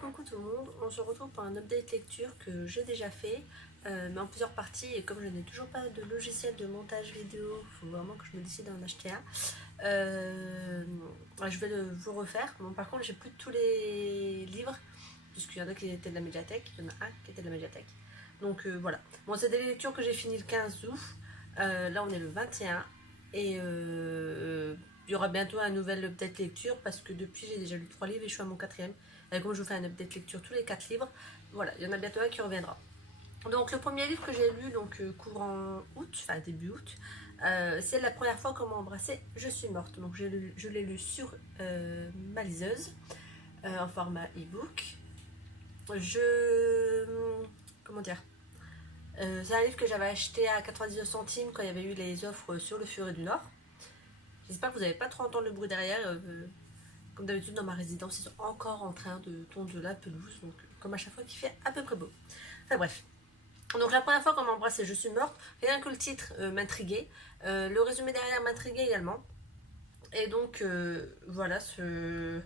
Coucou tout le monde, on se retrouve pour un update lecture que j'ai déjà fait, mais en plusieurs parties, et comme je n'ai toujours pas de logiciel de montage vidéo, il faut vraiment que je me décide d'en acheter un. Je vais vous refaire. Bon, par contre, j'ai plus tous les livres, puisqu'il y en a qui étaient de la médiathèque, il y en a un qui était de la médiathèque. Donc voilà. Bon, c'est des lectures que j'ai finies le 15 août, là on est le 21, et il y aura bientôt un nouvel update lecture, parce que depuis j'ai déjà lu 3 livres et je suis à mon 4e. Et comme je vous fais un update lecture tous les 4 livres, voilà, il y en a bientôt un qui reviendra. Donc le premier livre que j'ai lu, donc courant août, enfin début août, c'est La première fois qu'on m'a embrassé, je suis morte. Donc je l'ai lu sur ma liseuse, en format e-book. Comment dire, c'est un livre que j'avais acheté à 99 centimes quand il y avait eu les offres sur le Furet du Nord. J'espère que vous n'avez pas trop entendu le bruit derrière. Comme d'habitude dans ma résidence, ils sont encore en train de tondre de la pelouse, donc comme à chaque fois qu'il fait à peu près beau. Enfin bref. Donc la première fois qu'on m'a embrassé, je suis morte. Rien que le titre m'intriguait. Le résumé derrière m'intriguait également. Et donc voilà, je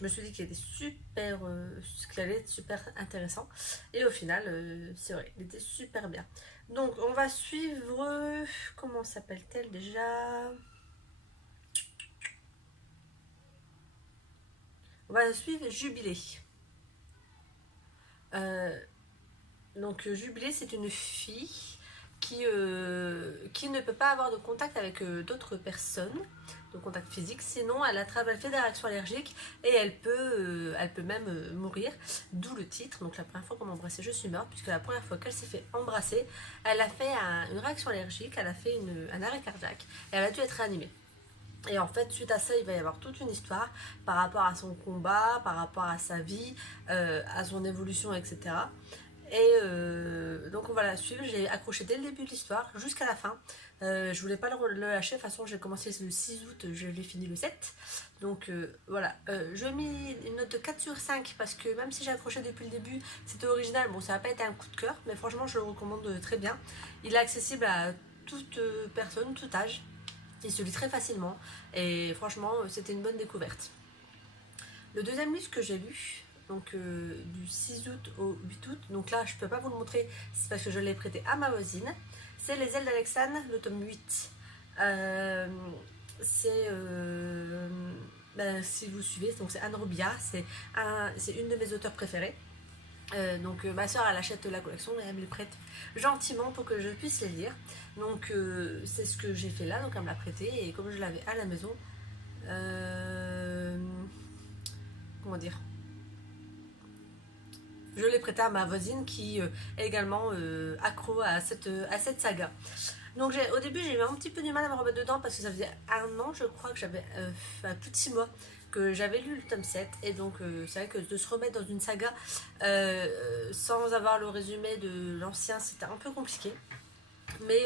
me suis dit qu'il était super, qu'il allait être super intéressant. Et au final, c'est vrai, il était super bien. Donc on va suivre, comment s'appelle-t-elle déjà? On va suivre Jubilé. Donc Jubilé, c'est une fille qui ne peut pas avoir de contact avec d'autres personnes, de contact physique, sinon elle fait des réactions allergiques et elle peut même mourir, d'où le titre. Donc la première fois qu'on m'a embrassée, je suis morte, puisque la première fois qu'elle s'est fait embrasser, elle a fait une réaction allergique, elle a fait un arrêt cardiaque et elle a dû être réanimée. Et en fait, suite à ça, il va y avoir toute une histoire par rapport à son combat, par rapport à sa vie, à son évolution, etc. Et donc on va la suivre. J'ai accroché dès le début de l'histoire jusqu'à la fin. Je voulais pas le lâcher. De toute façon, j'ai commencé le 6 août, je l'ai fini le 7. Donc voilà. Je mis une note de 4 sur 5 parce que même si j'ai accroché depuis le début, c'était original. Bon, ça n'a pas été un coup de cœur, mais franchement, je le recommande très bien. Il est accessible à toute personne, tout âge. Il se lit très facilement et franchement c'était une bonne découverte. Le deuxième livre que j'ai lu, donc du 6 août au 8 août, donc là je peux pas vous le montrer, c'est parce que je l'ai prêté à ma voisine, c'est Les ailes d'Alexandre, le tome 8. C'est si vous suivez, donc c'est Anne Robillard, c'est une de mes auteurs préférées. Donc ma soeur elle achète la collection et elle me les prête gentiment pour que je puisse les lire. Donc c'est ce que j'ai fait là, donc elle me l'a prêté et comme je l'avais à la maison, comment dire, je l'ai prêté à ma voisine qui est également accro à cette saga. Donc au début j'ai eu un petit peu du mal à me remettre dedans parce que ça faisait un an je crois que j'avais plus de 6 mois que j'avais lu le tome 7 et donc c'est vrai que de se remettre dans une saga sans avoir le résumé de l'ancien c'était un peu compliqué. Mais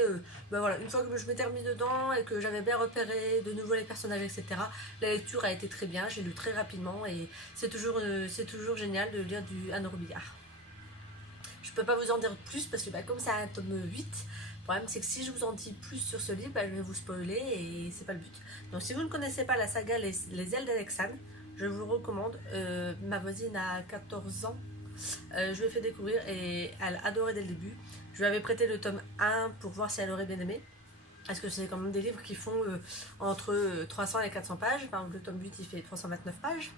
voilà, une fois que je m'étais remis dedans et que j'avais bien repéré de nouveau les personnages, etc., la lecture a été très bien, j'ai lu très rapidement et c'est toujours génial de lire du Anne Robillard. Je peux pas vous en dire plus parce que comme c'est un tome 8, le problème c'est que si je vous en dis plus sur ce livre, je vais vous spoiler et c'est pas le but. Donc si vous ne connaissez pas la saga Les ailes d'Alexandre, je vous recommande. Ma voisine a 14 ans, je lui ai fait découvrir et elle adorait dès le début. Je lui avais prêté le tome 1 pour voir si elle aurait bien aimé. Parce que c'est quand même des livres qui font entre 300 et 400 pages. Par exemple, le tome 8 il fait 329 pages.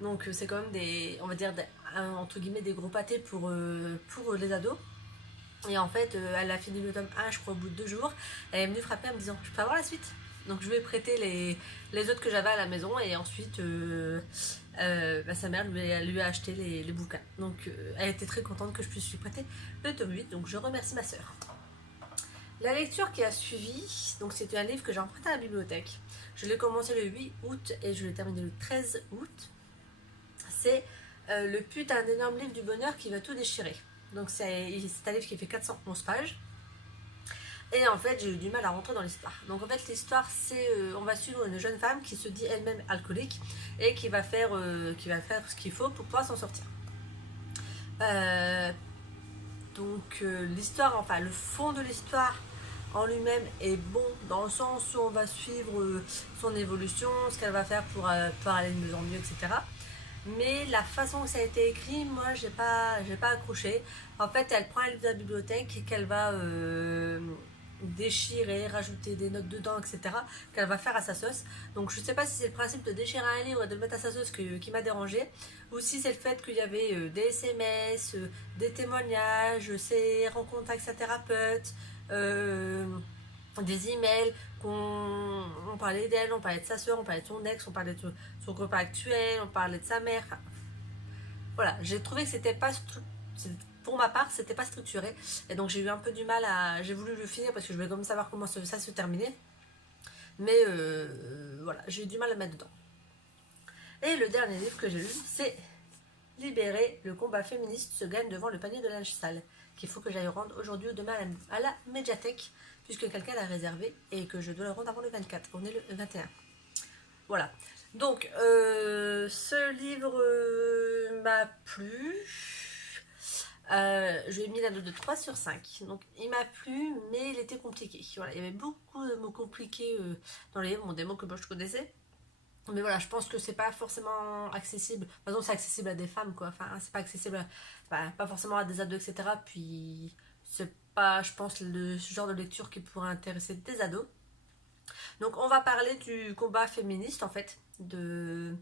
Donc c'est quand même on va dire, entre guillemets, des gros pâtés pour les ados. Et en fait, elle a fini le tome 1, je crois, au bout de 2 jours. Elle est venue frapper en me disant, je peux avoir la suite? Donc je lui ai prêté les autres que j'avais à la maison et ensuite sa mère lui a acheté les bouquins. Donc elle était très contente que je puisse lui prêter le tome 8, donc je remercie ma soeur. La lecture qui a suivi, donc c'était un livre que j'ai emprunté à la bibliothèque. Je l'ai commencé le 8 août et je l'ai terminé le 13 août. C'est Le putain d'énorme livre du bonheur qui va tout déchirer. Donc c'est un livre qui fait 411 pages. Et en fait, j'ai eu du mal à rentrer dans l'histoire. Donc en fait, l'histoire, c'est on va suivre une jeune femme qui se dit elle-même alcoolique et qui va faire ce qu'il faut pour pouvoir s'en sortir. L'histoire, enfin le fond de l'histoire en lui-même est bon dans le sens où on va suivre son évolution, ce qu'elle va faire pour aller de mieux en mieux, etc. mais la façon que ça a été écrit, moi j'ai pas accroché. En fait, elle prend un livre de la bibliothèque et qu'elle va déchirer, rajouter des notes dedans, etc., qu'elle va faire à sa sauce. Donc je sais pas si c'est le principe de déchirer un livre et de le mettre à sa sauce qui m'a dérangé, ou si c'est le fait qu'il y avait des SMS, des témoignages, ses rencontres avec sa thérapeute, des emails, on parlait d'elle, on parlait de sa soeur, on parlait de son ex, on parlait de son copain actuel, on parlait de sa mère. Enfin, voilà, j'ai trouvé que c'était pas pour ma part, c'était pas structuré, et donc j'ai eu un peu du mal à, j'ai voulu le finir parce que je voulais quand même savoir comment ça se terminait, mais voilà, j'ai eu du mal à mettre dedans. Et le dernier livre que j'ai lu, c'est Libérer, le combat féministe se gagne devant le panier de linge sale, qu'il faut que j'aille rendre aujourd'hui ou demain à la médiathèque, puisque quelqu'un l'a réservé et que je dois le rendre avant le 24. On est le 21. Voilà. Donc, ce livre m'a plu. Je lui ai mis la note de 3 sur 5. Donc, il m'a plu, mais il était compliqué. Voilà, il y avait beaucoup de mots compliqués dans les livres, des mots que moi je connaissais. Mais voilà, je pense que c'est pas forcément accessible. Par exemple, c'est accessible à des femmes, quoi. Enfin, c'est pas accessible pas forcément à des ados, etc. Puis, c'est pas, je pense, ce genre de lecture qui pourrait intéresser des ados. Donc, on va parler du combat féministe, en fait. Le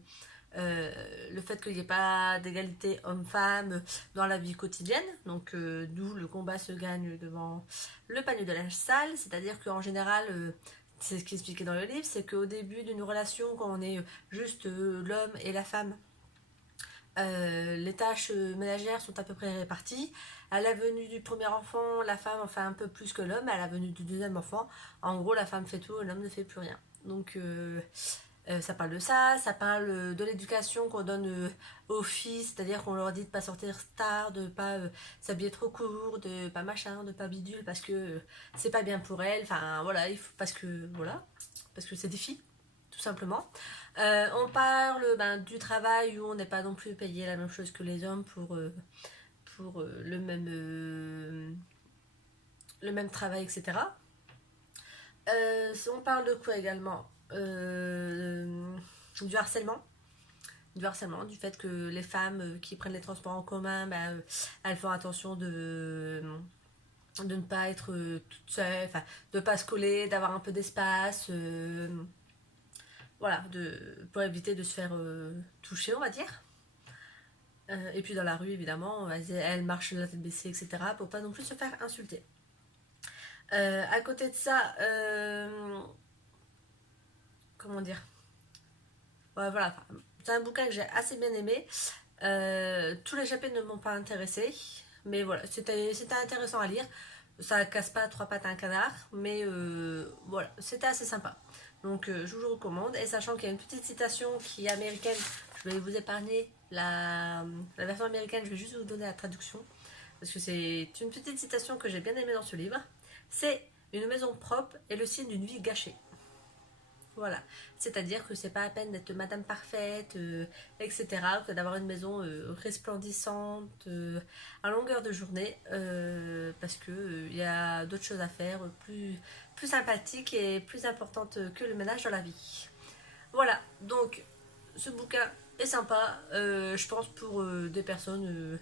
fait qu'il n'y ait pas d'égalité homme-femme dans la vie quotidienne. Donc, d'où le combat se gagne devant le panier de linge sale. C'est-à-dire qu'en général... c'est ce qui est expliqué dans le livre, c'est qu'au début d'une relation, quand on est juste l'homme et la femme, les tâches ménagères sont à peu près réparties. À la venue du premier enfant, la femme en fait un peu plus que l'homme. À la venue du deuxième enfant, en gros, la femme fait tout et l'homme ne fait plus rien. Donc, ça parle de ça. Ça parle de l'éducation qu'on donne aux filles, c'est-à-dire qu'on leur dit de pas sortir tard, de pas s'habiller trop court, de pas machin, de pas bidule, parce que c'est pas bien pour elles. Enfin, voilà, parce que c'est des filles, tout simplement. On parle du travail où on n'est pas non plus payé la même chose que les hommes pour le même travail, etc. On parle de quoi également du harcèlement. Du harcèlement, du fait que les femmes qui prennent les transports en commun, elles font attention de ne pas être toute seule, enfin, de ne pas se coller, d'avoir un peu d'espace, voilà, pour éviter de se faire toucher, on va dire. Et puis dans la rue, évidemment, elles marchent la tête baissée, etc., pour pas non plus se faire insulter. À côté de ça, comment dire, ouais, voilà, c'est un bouquin que j'ai assez bien aimé. Tous les chapitres ne m'ont pas intéressé, mais voilà, c'était intéressant à lire. Ça casse pas trois pattes à un canard, mais voilà, c'était assez sympa. Donc je vous le recommande. Et sachant qu'il y a une petite citation qui est américaine, je vais vous épargner la version américaine, je vais juste vous donner la traduction. Parce que c'est une petite citation que j'ai bien aimée dans ce livre. C'est: une maison propre est le signe d'une vie gâchée. Voilà, c'est-à-dire que c'est pas à peine d'être madame parfaite, etc., que d'avoir une maison resplendissante à longueur de journée, parce que il y a d'autres choses à faire plus sympathiques et plus importantes que le ménage dans la vie. Voilà, donc ce bouquin est sympa, je pense pour des personnes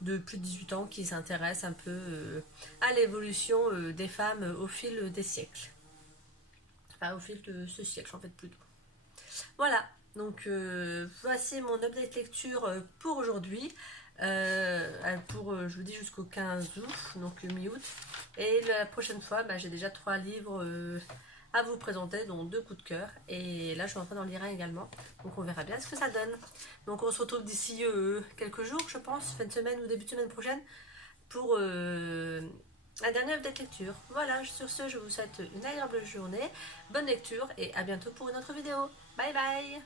de plus de 18 ans qui s'intéressent un peu à l'évolution des femmes au fil des siècles. Enfin, au fil de ce siècle en fait plutôt. Voilà, donc voici mon update lecture pour aujourd'hui. Je vous dis jusqu'au 15 août, donc mi-août. Et la prochaine fois, j'ai déjà 3 livres à vous présenter, dont 2 coups de cœur. Et là, je suis en train d'en lire un également. Donc on verra bien ce que ça donne. Donc on se retrouve d'ici quelques jours, je pense, fin de semaine ou début de semaine prochaine, pour un dernier update lecture. Voilà, sur ce, je vous souhaite une agréable journée, bonne lecture et à bientôt pour une autre vidéo. Bye bye!